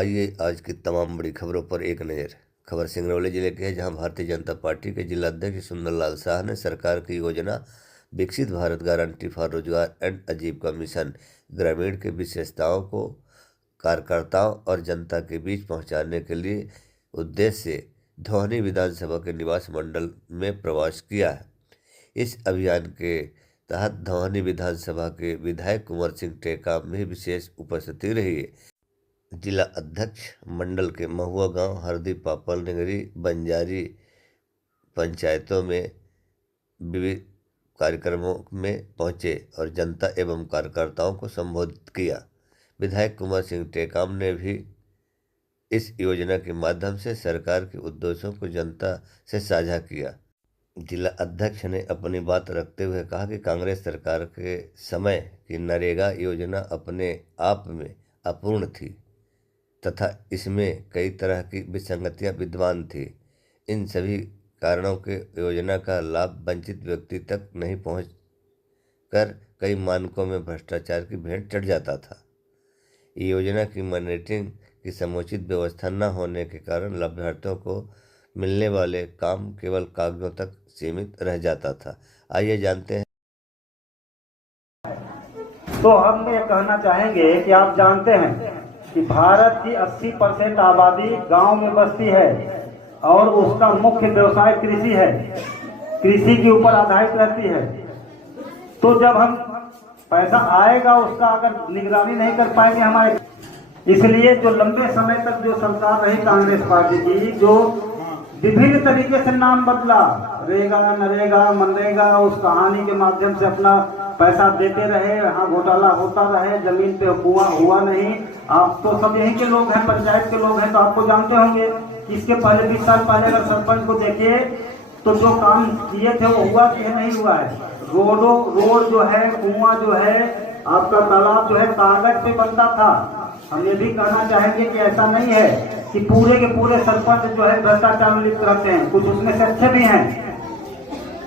आइए आज की तमाम बड़ी खबरों पर एक नज़र। खबर सिंगरौली जिले की है, जहां भारतीय जनता पार्टी के जिला अध्यक्ष सुंदरलाल शाह ने सरकार की योजना विकसित भारत गारंटी फॉर रोजगार एंड आजीविका मिशन ग्रामीण के विशेषताओं को कार्यकर्ताओं और जनता के बीच पहुंचाने के लिए उद्देश्य से धौनी विधानसभा के निवास मंडल में प्रवास किया है। इस अभियान के तहत धौनी विधानसभा के विधायक कुंवर सिंह टेकाम भी विशेष उपस्थिति रही है। जिला अध्यक्ष मंडल के महुआ गांव, हरदी, पापल नगरी, बंजारी पंचायतों में विविध कार्यक्रमों में पहुंचे और जनता एवं कार्यकर्ताओं को संबोधित किया। विधायक कुंवर सिंह टेकाम ने भी इस योजना के माध्यम से सरकार के उद्देश्यों को जनता से साझा किया। जिला अध्यक्ष ने अपनी बात रखते हुए कहा कि कांग्रेस सरकार के समय की नरेगा योजना अपने आप में अपूर्ण थी तथा इसमें कई तरह की विसंगतियां विद्यमान थी। इन सभी कारणों के योजना का लाभ वंचित व्यक्ति तक नहीं पहुंच कर कई मानकों में भ्रष्टाचार की भेंट चढ़ जाता था। योजना की मॉनिटरिंग की समुचित व्यवस्था न होने के कारण लाभार्थियों को मिलने वाले काम केवल कागजों तक सीमित रह जाता था। आइए जानते हैं। तो हम ये कहना चाहेंगे कि आप जानते हैं कि भारत की 80% आबादी गांव में बसती है और उसका मुख्य व्यवसाय कृषि है, कृषि के ऊपर आधारित रहती है। तो जब हम पैसा आएगा उसका अगर निगरानी नहीं कर पाएंगे हमारे, इसलिए जो लंबे समय तक जो सरकार रही कांग्रेस पार्टी की, जो विभिन्न तरीके से नाम बदला, रेगा, नरेगा, मनरेगा, उस कहानी के माध्यम से अपना पैसा देते रहे, यहाँ घोटाला होता रहे, जमीन पे हुआ नहीं। आप तो सब यहीं के लोग हैं, पंचायत के लोग हैं, तो आपको जानते होंगे। इसके पहले 20 साल पहले अगर सरपंच को देखिए तो जो काम किए थे वो हुआ कि नहीं हुआ है। रोड जो है, कुआं जो है, आपका तालाब जो है कागज पे बनता था। हम ये भी कहना चाहेंगे कि ऐसा नहीं है कि पूरे के पूरे सरपंच जो है भ्रष्टाचार में लिप्त रहते हैं, कुछ उसमें से अच्छे भी हैं।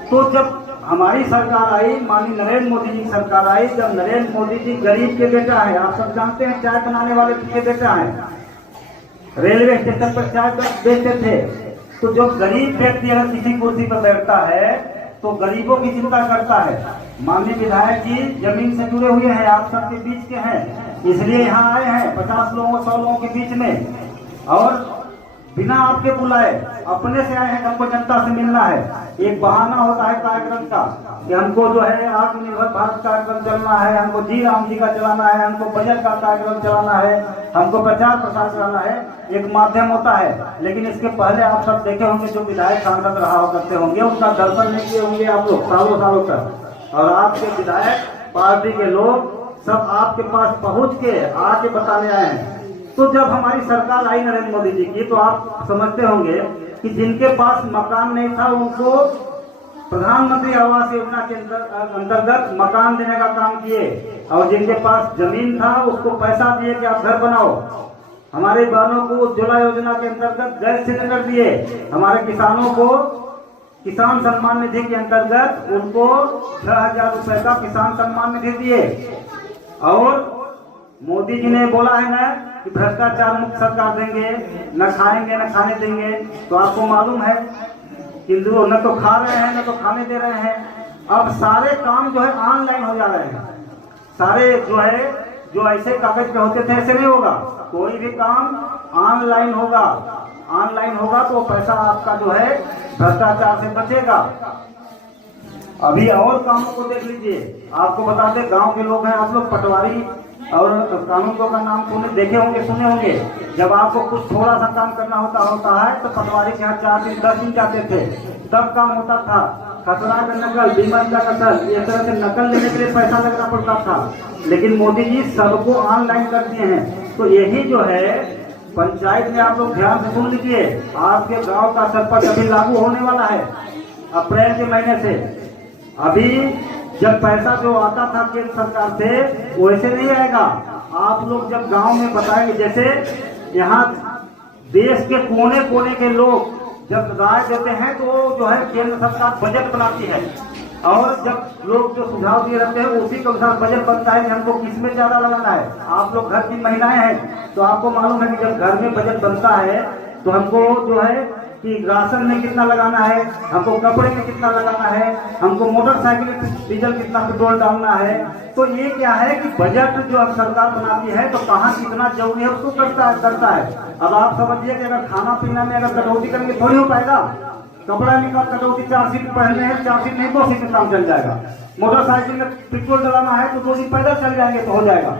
तो जब हमारी सरकार आई, माननीय नरेंद्र मोदी जी की सरकार आई, जब नरेंद्र मोदी जी गरीब के बेटा है, आप सब जानते हैं, चाय बनाने वाले के बेटा है, रेलवे स्टेशन पर चाय बेचते थे। तो जो गरीब व्यक्ति अगर किसी कुर्सी पर बैठता है तो गरीबों की चिंता करता है। माननीय विधायक जी जमीन से जुड़े हुए हैं, आप सबके बीच के हैं, इसलिए यहाँ आए हैं 50 लोगों 100 लोगों के बीच में, और बिना आपके बुलाए अपने से आए हैं। हमको जनता से मिलना है। एक बहाना होता है कार्यक्रम का कि हमको जो है आत्मनिर्भर भारत कार्यक्रम चलना है, हमको जी राम जी का चलाना है, हमको बजट का कार्यक्रम चलाना है, हमको प्रचार प्रसार चलाना है। एक माध्यम होता है, लेकिन इसके पहले आप सब देखे होंगे जो विधायक सांसद रहा करते होंगे, उनका दर्शन नहीं किए होंगे आप लोग सालों तक, और आपके विधायक पार्टी के लोग सब आपके पास पहुंच के आके बताने आए हैं। तो जब हमारी सरकार आई नरेंद्र मोदी जी की, तो आप समझते होंगे कि जिनके पास मकान नहीं था उनको प्रधानमंत्री आवास योजना के अंतर्गत मकान देने का काम किए, और जिनके पास जमीन था उसको पैसा दिए कि आप घर बनाओ। हमारे बहनों को उज्ज्वला योजना के अंतर्गत गैस सिलेंडर दिए। हमारे किसानों को किसान सम्मान निधि के अंतर्गत उनको 6000 रुपए का किसान सम्मान निधि दिए। और मोदी जी ने बोला है ना कि भ्रष्टाचार मुक्त सरकार देंगे, न खाएंगे न खाने देंगे। तो आपको मालूम है कि न तो खा रहे हैं न तो खाने दे रहे हैं। अब सारे काम जो है ऑनलाइन हो जा रहे हैं। सारे जो है, जो ऐसे कागज पे होते थे ऐसे नहीं होगा, कोई भी काम ऑनलाइन होगा। ऑनलाइन होगा तो पैसा आपका जो है भ्रष्टाचार से बचेगा। अभी और कामों को देख लीजिए, आपको बता दें, गांव के लोग हैं आप लोग, पटवारी और कानूनों का नाम देखे होंगे, सुने होंगे। जब आपको कुछ थोड़ा सा काम करना होता है तो पटवारी के यहाँ 4 दिन 10 दिन जाते थे, तब काम होता था। खसरा का नकल, बीमा का नकल, इस तरह से नकल लेने के लिए पैसा लगना पड़ता था। लेकिन मोदी जी सबको ऑनलाइन कर दिए हैं। तो यही जो है पंचायत में, आप लोग ध्यान से सुन लीजिए, आपके गाँव का सरपंच अभी लागू होने वाला है अप्रैल के महीने से। अभी जब पैसा जो आता था केंद्र सरकार से वैसे नहीं आएगा। आप लोग जब गांव में बताएंगे, जैसे यहाँ देश के कोने कोने के लोग जब राय देते हैं तो जो है केंद्र सरकार बजट बनाती है, और जब लोग जो सुझाव दिए रहते हैं उसी के अनुसार बजट बनता है कि हमको किस में ज्यादा लगाना है। आप लोग घर की महिलाएं हैं तो आपको मालूम है कि जब घर में बजट बनता है तो हमको जो है कि राशन में कितना लगाना है, हमको कपड़े में कितना लगाना है, हमको मोटरसाइकिल में डीजल कितना पेट्रोल डालना है। तो ये क्या है कि बजट जो अब सरकार बनाती है तो कहाँ कितना जरूरी है उसको करता है। अब आप समझिए कि अगर खाना पीना में अगर कटौती करेंगे थोड़ी हो पाएगा। कपड़ा में कटौती 4 सीट पहनने हैं, 4 सीट नहीं 2 सीट में काम चल जाएगा। मोटरसाइकिल में पेट्रोल डलाना है तो 2 दिन पैदल चल जाएंगे तो हो जाएगा।